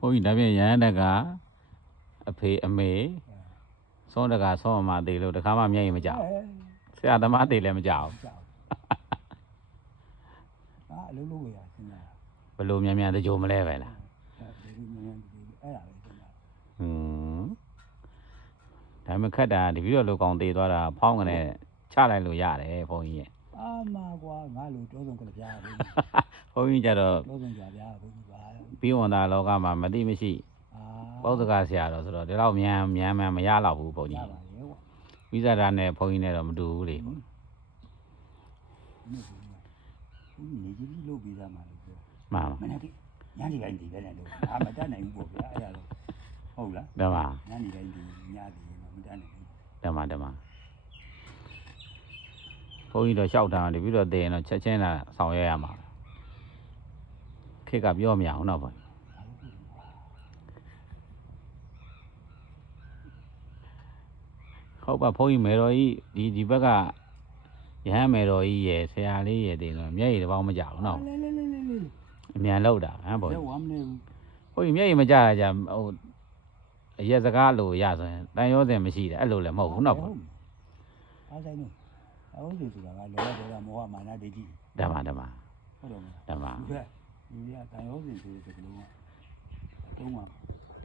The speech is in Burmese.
ဘုန်းကြီးဒါပြင်ရဟန်းတကအဖေအမေစောတကဆောအမသေးလို့တခါမှမျက်ရည်မကြောက်ဆရာသမားသေးလည်းမကြောက်အလုံးလုံးရစဉ်းစားဘလို့မြန်မြန်တကြိုမလဲပဲလားအဲ့ဒါပဲစဉ်းစားဒါမှခက်တာဒီပြီးတော့လူကောင်သေးသွားတာဖောင်းကနေချလိုက်လို့ရတယ်ဘုန်းကြီးရဲ့အာမကွာငါလိုတောဆုံးကြပြားဘုန်းကြီးကြတော့တောဆုံးကြပြားဘုန်းကြီးပါပြီးဝန်တာလောကမှာမသိမရှိပုဒ်စကားဆရာတော်ဆိုတော့ဒီတော့မြန်မရတော့ဘူးဘုန်းကြီးဝိဇာတာနဲ့ဘုန်းကြီးနဲ့တော့မတူဘူးလေနေကြီးလို့ပြီးသားမှာလို့ပြောမှန်ပါမနေ့ကညနေတိုင်းဒီပဲနဲ့လို့အာမတတ်နိုင်ဘူးပေါ့ဗျာအဲ့ဒါတော့ဟုတ်လားတမညနေတိုင်းဒီညဒီမတတ်နိုင်ဘူးတမဘုန်းကြီးတော့လျှောက်တာဒီပြီးတော့တည်ရင်တော့ချက်ချင်းလာဆောင်ရွက်ရမှာခေတ်ကပြောမရအောင်တော့ဘုန်းဟုတ်ပါဘုန်းကြီးမေတော်ကြီးဒီဘက်ကရဟန်းမေတော်ကြီးရယ်ဆရာလေးရယ်တင်တော့မျက်ရည်တစ်ပေါင်းမကြဘူးနော်အမြန်လောက်တာဟမ်ဘုန်းကြီးဘုန်းကြီးမျက်ရည်မကြတာကြဟိုအရက်စကားလို့ရဆိုရင်တန်ရောစင်မရှိတယ်အဲ့လိုလည်းမဟုတ်ဘူးနော်ဘုန်းကြီးအားဆိုင်လို့အခုဒီဆိုတာကလောဘဒေါသမောဟမာနဒိဋ္ဌိဓမ္မဟုတ်တယ်မဓမ္မလားဒီကတန်ရောစင်ဆိုတဲ့ကလေးကတုံးမှာ